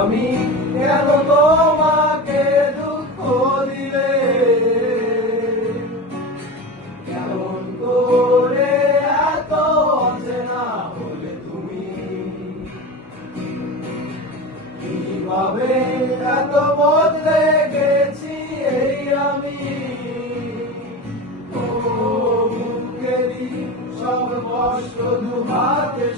আমি কেন তোমাকে দুঃখ দিলে? কেমন করে এত অচেনা হলে তুমি? কীভাবে এত বদলে গেছি এই আমি? ও বুকেরই সব কষ্ট দু হাতে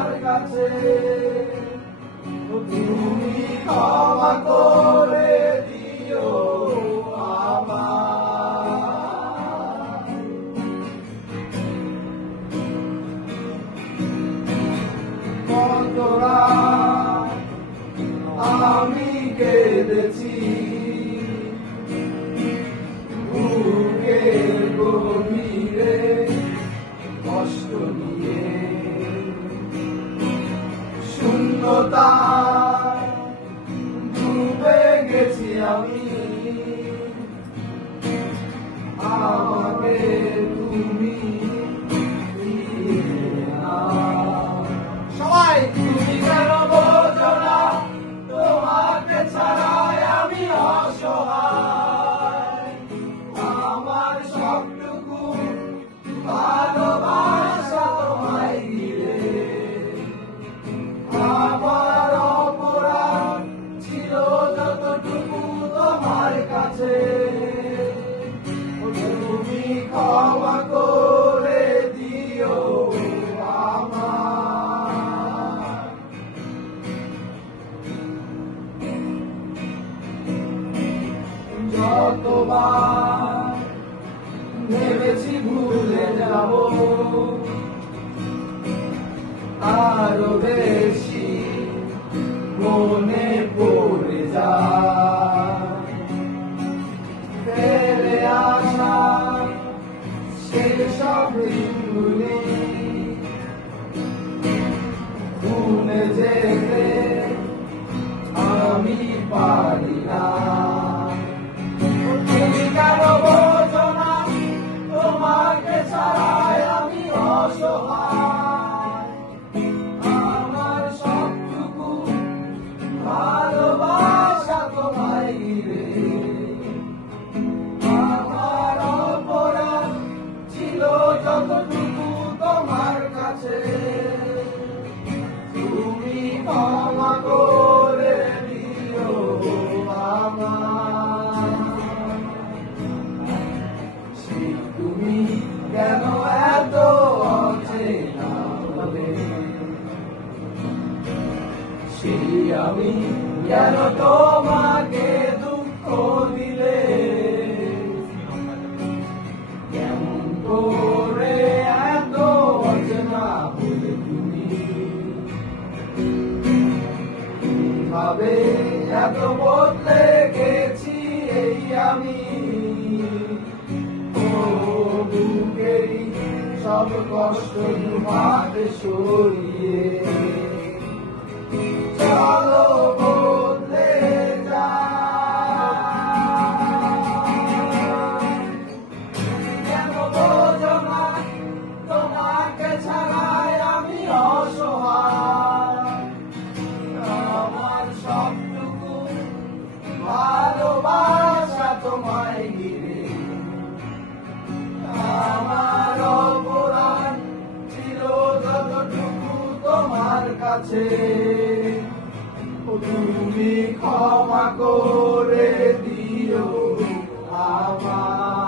তোমার কাছে। তুমি ক্ষমা করে দিও আমার আমি কেঁদেছি। বুকের গভীরে কষ্ট নিয়ে শূন্যতা ডুবে গেছি আমি। আমাকে তুমি যতবার ভেবেছি ভুলে যাব আরও বেশি মনে পড়ে যায় ফেলে আসা সেসব দিনগুলি ভুলে যেতে, আমি পারি। সেই আমি কেন তোমাকে দুঃখ দিলে? কেমন করে এত অচেনা হলে তুমি? ভাবে এত বদলে গেছি এই আমি? ও বুকেরই সব কষ্ট দুহাতে সরিয়ে follow ও তুমি ক্ষমা করে দিও আমার